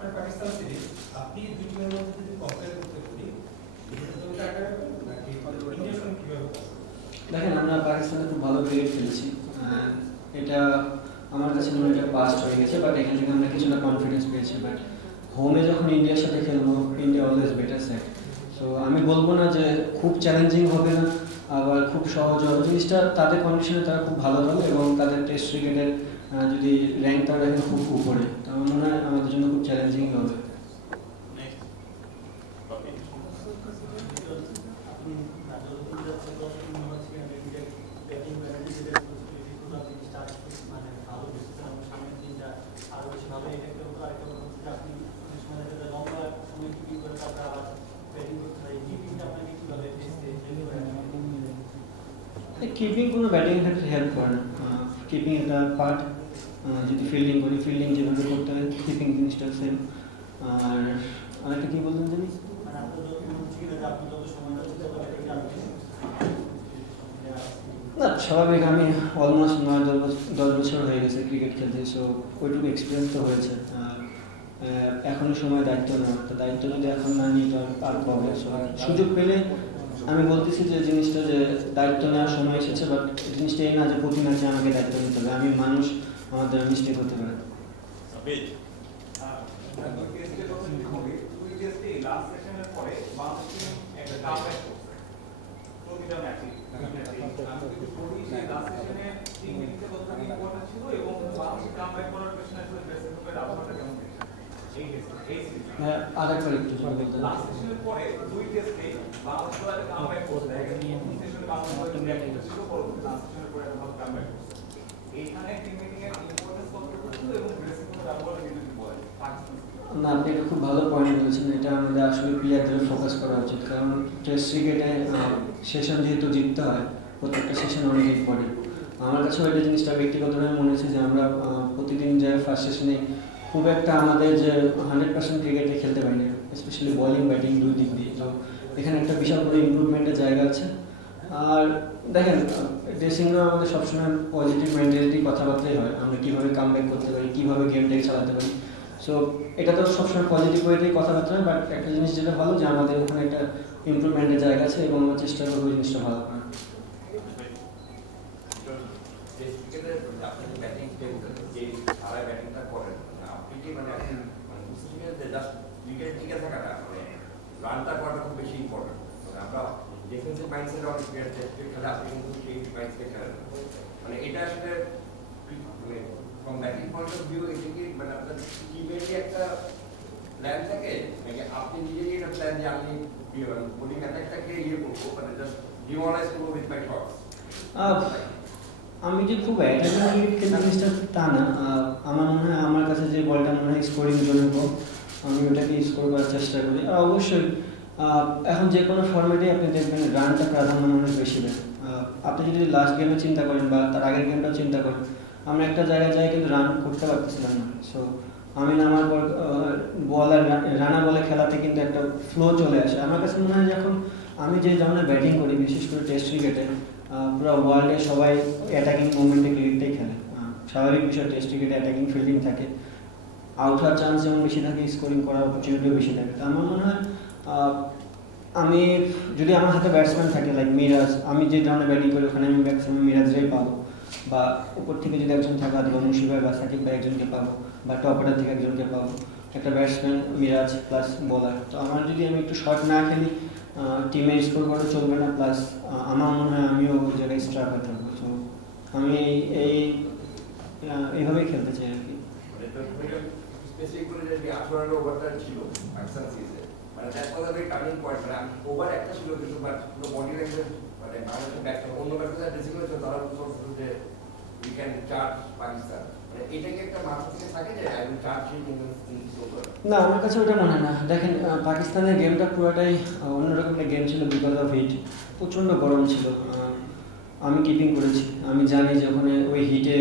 আপনার পাকিস্তান সিরিজ আপনি দুই টিমের মধ্যে যদি কম্পেয়ার করতে বলি দেখেন আমরা পাকিস্তানে খুব ভালো ক্রিকেট খেলেছি, এটা আমার কাছে মনে হয় পাস্ট হয়ে গেছে, বাট এখান থেকে আমরা কিছুটা কনফিডেন্স পেয়েছি। বাট হোমে যখন ইন্ডিয়ার সাথে খেলবো, India always better side. So আমি বলবো না যে খুব চ্যালেঞ্জিং হবে না, আবার খুব সহজ হবে। জিনিসটা তাদের কন্ডিশনে তারা খুব ভালো হবে এবং তাদের টেস্ট ক্রিকেটের যদি র্যাঙ্ক তারা দেখেন খুব উপরে, তো আমার মনে হয় আমাদের জন্য খুব চ্যালেঞ্জিং হবে। কিপিং কোনো ব্যাটিং ক্ষেত্রে হেল্প করে না, কিপিং একটা পার্ট। যদি ফিল্ডিং করি, ফিল্ডিং যেভাবে করতে হয় কিপিং জিনিসটা সেম। আর আরেকটা কী বলতেন জানি না, স্বাভাবিক। আমি অলমোস্ট 9-10 বছর হয়ে গেছে ক্রিকেট খেলতে, সো ওইটুকু এক্সপিরিয়েন্স তো হয়েছে। এখনও সময় দায়িত্ব নেওয়া, তো দায়িত্ব যদি এখন না নিই তো আর কবে। সুযোগ পেলে আমি বলতেছি যে জিনিসটা যে দায়িত্ব নেওয়ার সময় এসেছে, বাট জিনিসটা এই না যে প্রতি ম্যাচে আমাকে দায়িত্ব নিতে হবে। আমি মানুষ, আমাদের মিস্টেক হতে পারে। হ্যাঁ, আরেকবার একটু না, আপনি এটা খুব ভালো পয়েন্ট বলেছেন। এটা আমাদের আসলে প্লেয়ারদের ফোকাস করা উচিত, কারণ টেস্ট ক্রিকেটে সেশন যেহেতু জিততে হয়, প্রত্যেকটা সেশন অনেক ইম্পর্টেন্ট। আমার কাছেও এটা জিনিসটা ব্যক্তিগতভাবে মনে হচ্ছে যে আমরা প্রতিদিন যে ফার্স্ট সেশনে খুব একটা আমাদের যে 100% ক্রিকেটে খেলতে পারি না, স্পেশালি বোলিং ব্যাটিং দুই দিক দিয়ে। তো এখানে একটা বিশাল বড় ইমপ্রুভমেন্টের জায়গা আছে। আর দেখেন, ড্রেসিং রুমে আমাদের সবসময় পজিটিভ মেন্টালিটি কথাবার্তাই হয়, আমরা কীভাবে কামব্যাক করতে পারি, কীভাবে গেমটাকে চালাতে পারি। সো এটা তো সবসময় পজিটিভ ওয়েতেই কথাবার্তা হয়, বাট একটা জিনিস যেটা ভালো যে আমাদের ওখানে একটা ইমপ্রুভমেন্টের জায়গা আছে এবং আমরা চেষ্টা করবো ওই জিনিসটা ভালো করার। রানটা করাটা খুব বেশি ইম্পর্টেন্ট। আমরা ডিফেন্সিভ মাইন্ডসেট অনেক প্লেয়ার খেলে, আপনি কিন্তু সেই মাইন্ডসেট খেলেন। মানে এটা আসলে মানে from batting point of view, এটা কি মানে আপনার টিমের কি একটা প্ল্যান থাকে নাকি আপনি নিজেই একটা প্ল্যান যে আমি বোলিং অ্যাটাকটাকে করবো, মানে জাস্ট ডিমোরালাইজ করবো উইথ মাই শটস? আমি যে খুব অ্যাটাকিং ক্রিকেট খেলতে জিনিসটা তা না। আমার মনে হয় আমার কাছে যে বলটা মনে হয় স্কোরিং জোনের বল, আমি ওটাকে স্কোর করার চেষ্টা করি। আর অবশ্যই এখন যে কোনো ফর্মেটে আপনি দেখবেন রানটা প্রাধান্য মানুষ বেশি দেয়। আপনি যদি লাস্ট গেমে চিন্তা করেন বা তার আগের গেমটাও চিন্তা করেন, আমরা একটা জায়গায় যাই কিন্তু রান করতে পারতেছিলাম না। সো আমি নামার পর বল আর রানা বলে খেলাতে কিন্তু একটা ফ্লো চলে আসে। আমার কাছে মনে হয় যে এখন আমি যে ধরনের ব্যাটিং করি, বিশেষ করে টেস্ট ক্রিকেটে, পুরো ওয়ার্ল্ডে সবাই অ্যাটাকিং মুভমেন্টে ক্রিকেটটাই খেলে। স্বাভাবিক বিষয়, টেস্ট ক্রিকেটে অ্যাটাকিং ফিল্ডিং থাকে, আউট হওয়ার চান্স যেমন বেশি থাকে, স্কোরিং করার অপরচুনিটিও বেশি থাকে। তো আমার মনে হয় আমি যদি আমার হাতে ব্যাটসম্যান থাকে লাইক মিরাজ, আমি যে ধরনের ব্যাটিং করি ওখানে আমি ম্যাক্সিমাম মিরাজরাই পাবো, বা উপর থেকে যদি একজন থাকে অথবা মুশফিক ভাই বা সাকিব ভাই একজনকে পাবো, বা টপ অর্ডার থেকে একজনকে পাবো, একটা ব্যাটসম্যান মিরাজ প্লাস বোলার। তো আমার যদি আমি একটু শর্ট না খেলি, টিমের স্কোর করা চলবে না, প্লাস আমার মনে হয় আমিও ওই জায়গায় স্ট্রাগল থাকবো। তো আমি এইভাবেই খেলতে চাই আর কি। স্পেসিফিক করে যে 18 ওভারটা ছিল পাকিস্তান সিরিজে, মানে that was a very turning point. মানে ওভার একটা ছিল কিন্তু বাট পুরো বডি ল্যাঙ্গুয়েজ, মানে বাংলাদেশের ব্যাটসম্যান অন্য ব্যাটসম্যান ড্রেসিং করেছে, তারা বলছিল যে উই ক্যান চার্জ পাকিস্তান। মানে এটা কি একটা মাথা থেকে থাকে যে I will charge him in this over? না, আমার কাছে ওটা মনে হয় না। দেখেন, পাকিস্তানের গেমটা পুরোটাই অন্যরকম একটা গেম ছিল বিকজ অফ হিট। প্রচণ্ড গরম ছিল। আমি কিপিং করেছি, আমি জানি যে ওখানে ওই হিটে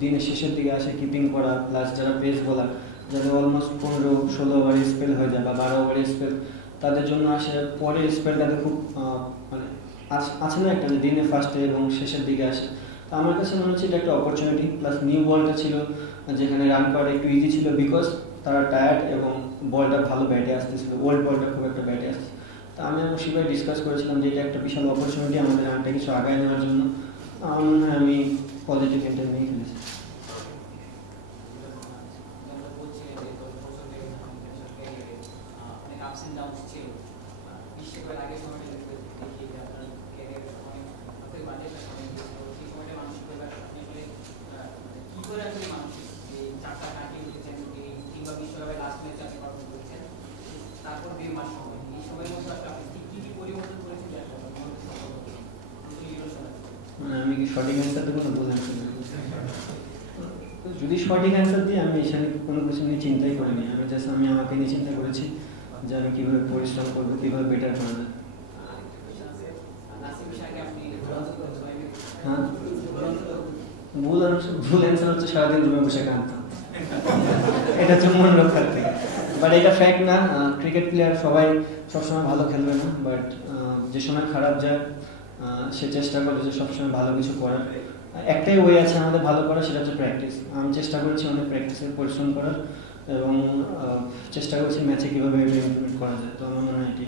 দিনের শেষের দিকে আসে কিপিং করা, প্লাস যারা পেস বোলার যাদের অলমোস্ট 15-16 ওভারের স্পেল হয়ে যায় বা 12 ওভারের স্পেল, তাদের জন্য আসে পরের স্পেলটাতে খুব মানে আছে না একটা যে দিনে ফার্স্টে এবং শেষের দিকে আসে। তো আমার কাছে মনে হচ্ছে এটা একটা অপরচুনিটি, প্লাস নিউ বলটা ছিল যেখানে রান করাটা একটু ইজি ছিল, বিকজ তারা টায়ার্ড এবং বলটা ভালো ব্যাটে আসতেছিল, ওল্ড বলটা খুব একটা ব্যাটে আসছে। তো আমি এবং শিবাই ডিসকাস করেছিলাম যে এটা একটা বিশাল অপরচুনিটি আমাদের রানটা কিছু আগায় নেওয়ার জন্য। আমার মনে হয় আমি পজিটিভ ইন্টার নিয়ে খেলেছি। মানে আমি কি সঠিক অ্যান্সার দেবো না ভুল অ্যান্সার দেবো? যদি সঠিক অ্যান্সার দিই, আমি এসে কোনো কিছু নিয়ে চিন্তাই করিনি। আমি আমাকে নিয়ে চিন্তা করেছি যে আমি কীভাবে পরিশ্রম করবো, কীভাবে বেটার করা যায়। হ্যাঁ, ভুল অ্যান্সার হচ্ছে সারাদিন রুমে বসে কাঁদতাম। এটা হচ্ছে মন রক্ষার থেকে, বাট এটা ফ্যাক্ট না। ক্রিকেট প্লেয়ার সবাই সবসময় ভালো খেলবে না, বাট যে সময় খারাপ যায় সে চেষ্টা করে যে সবসময় ভালো কিছু করার। একটাই ওয়ে আছে আমাদের ভালো করার, সেটা হচ্ছে প্র্যাকটিস। আমি চেষ্টা করছি অনেক প্র্যাকটিসের পরিশ্রম করার এবং চেষ্টা করছি ম্যাচে কীভাবে এটা ইমপ্লিমেন্ট করা যায়। তো আমার মনে হয় এটি।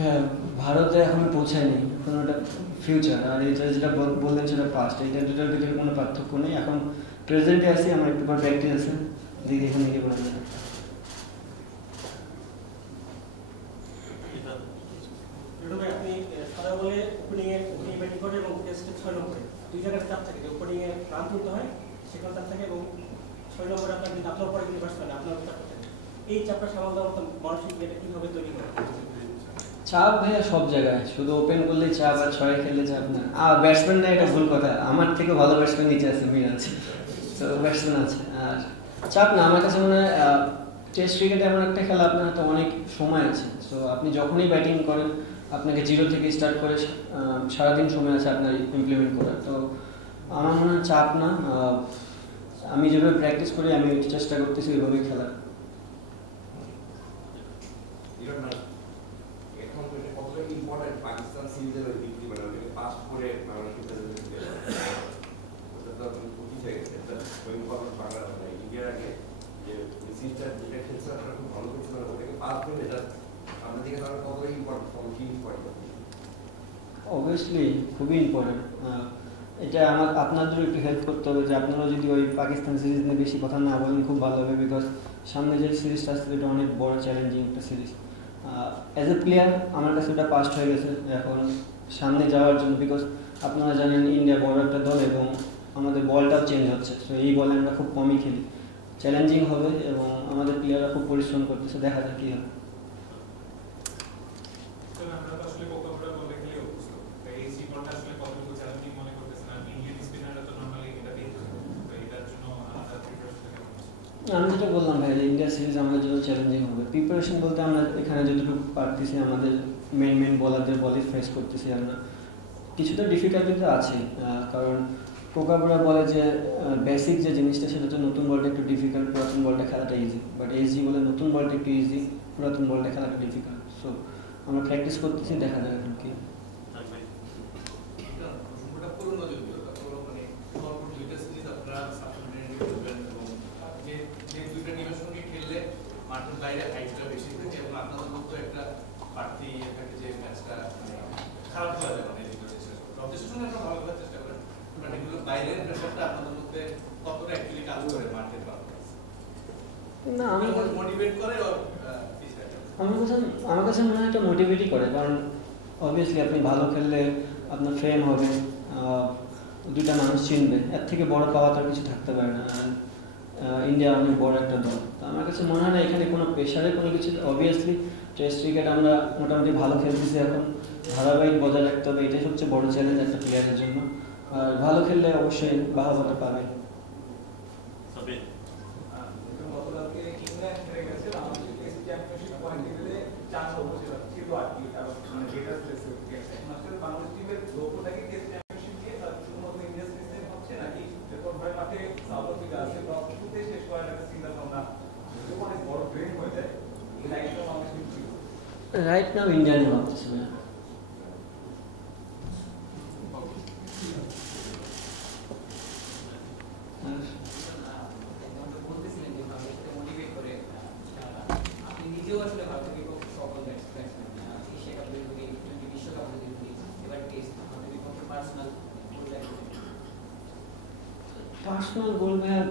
হ্যাঁ, ভারতে এখন পৌঁছায়নি, এখন ওটা ফিউচার, আর এটা যেটা বললেন সেটা পাস্ট। এটা দুটার ভিতরে কোনো পার্থক্য নেই। এখন প্রেজেন্টে আছি, আমার একটু পর প্র্যাকটিস আছে, দেখি এখানে গিয়ে বলা যায়। আপনি সাদা বলে ওপেনিংয়ে ব্যাটিং করে এবং টেস্টে 6 নম্বরে দুই জায়গায় চাপ থাকে, যে ওপেনিংয়ে রান তুলতে হয় সেখানে চাপ থাকে, এবং 6 নম্বরে আপনার কিন্তু আপনার পরে কিন্তু ব্যাটসম্যান আপনার চাপ থাকে। এই চাপটা সামাল দেওয়ার মতো মানসিক এটা কীভাবে তৈরি করে? চাপ ভাইয়া সব জায়গায়, শুধু ওপেন করলেই চাপ আর ছয় খেললে চাপ না। আর ব্যাটসম্যান না, এটা ভুল কথা। আমার থেকে ভালো ব্যাটসম্যান নিচে আছে, মিরাজ, তো ব্যাটসম্যান আছে। আর চাপ না, আমার কাছে মনে হয় টেস্ট ক্রিকেটে এমন একটা খেলা, আপনার হাতে অনেক সময় আছে। সো আপনি যখনই ব্যাটিং করেন, আপনাকে জিরো থেকে স্টার্ট করে সারাদিন সময় আছে আপনার ইমপ্লিমেন্ট করার। তো আমার মনে হয় চাপ না। আমি যেভাবে প্র্যাকটিস করি, আমি চেষ্টা করতেছি ওইভাবেই খেলার। ইম্পর্টেন্ট পাকিস্তান সিরিজের ওই বিক্রি মানে ওটাকে পাস করে বাংলা ইন্ডিয়ার আগে যে সিরিজটা যেটা খেলছে আপনারা খুব ভালো করছে, ওটাকে পাস করে এটা আমাদের দিকে তাহলে কতটা ইম্পর্টেন্ট? অবভিয়াসলি খুবই ইম্পর্টেন্ট। এটা আপনাদের একটু হেল্প করতে হবে, যে আপনারা যদি ওই পাকিস্তান সিরিজ নিয়ে বেশি কথা না বলেন খুব ভালো হবে, বিকজ সামনে যে সিরিজটা আসছে এটা অনেক বড় চ্যালেঞ্জিং একটা সিরিজ। অ্যাজ এ প্লেয়ার আমার কাছে ওটা পাস্ট হয়ে গেছে। এখন সামনে যাওয়ার জন্য, বিকজ আপনারা জানেন ইন্ডিয়া বড় একটা দল এবং আমাদের বলটাও চেঞ্জ হচ্ছে, তো এই বলে আমরা খুব কমই খেলি। চ্যালেঞ্জিং হবে এবং আমাদের প্লেয়াররা খুব পরিশ্রম করতেছে, দেখা যাক কী হয়। আমি যেটা বললাম ভাই, ইন্ডিয়া সিরিজ আমাদের জন্য চ্যালেঞ্জিং হবে। প্রিপারেশন বলতে আমরা এখানে যতটুকু পারতেছি আমাদের মেন বলারদের বলই ফেস করতেছি আমরা। কিছুটা ডিফিকাল্টি তো আছে, কারণ কোকাবুরা বলে যে বেসিক যে জিনিসটা সেটা হচ্ছে নতুন বলটা একটু ডিফিকাল্ট, পুরাতন বলটা খেলাটা ইজি। বাট এসজি বলে নতুন বলটা একটু ইজি, পুরাতন বলটা খেলাটা ডিফিকাল্ট। সো আমরা প্র্যাকটিস করতেছি, দেখা যাক এখন কি। না, আমার কাছে মনে হয় এটা মোটিভেটই করে, কারণ অবভিয়াসলি আপনি ভালো খেললে আপনার ফ্রেম হবে, দুটা মানুষ চিনবে, এর থেকে বড় পাওয়া তার কিছু থাকতে পারে না। আর ইন্ডিয়া অনেক বড় একটা দল, তো আমার কাছে মনে হয় না এখানে কোনো প্রেশারে কোনো কিছু। অবভিয়াসলি টেস্ট ক্রিকেট আমরা মোটামুটি ভালো খেলতেছি, এখন ধারাবাহিক বজায় রাখতে হবে, এটাই সবচেয়ে বড় চ্যালেঞ্জ একটা প্লেয়ারের জন্য। আর ভালো খেললে অবশ্যই বাহাবাটা পাবে। বাংলাদেশ টিমের লক্ষ্য থাকে টেস্ট চ্যাম্পিয়নশিপ নিয়ে, তার শুধুমাত্র মাঠে সাউথ আফ্রিকা আছে বা শুরুতে শেষ করার একটা চিন্তা ভাবনা যদি অনেক বড় ব্রেন হয়ে যায় এই লাইনটা আমাদের কিন্তু রাইট নাও ইন্ডিয়ানে ভাবতেছি ভাইয়া। বলতেছিলেন যে বাংলাদেশকে মোটিভেট করে আপনি নিজেও আসলে ভারতের বিপক্ষে সফল ব্যাটসম্যান এশিয়া কাপে যদি বিশ্বকাপে যদি এবার টেস্ট আমাদের বিপক্ষে পার্সোনাল পার্সোনাল গোল ভাইয়া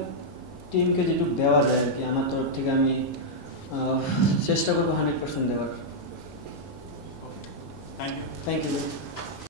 টিমকে যেটুকু দেওয়া যায় আর কি, আমার তরফ থেকে আমি চেষ্টা করবো 100% দেওয়ার। Thank you thank you.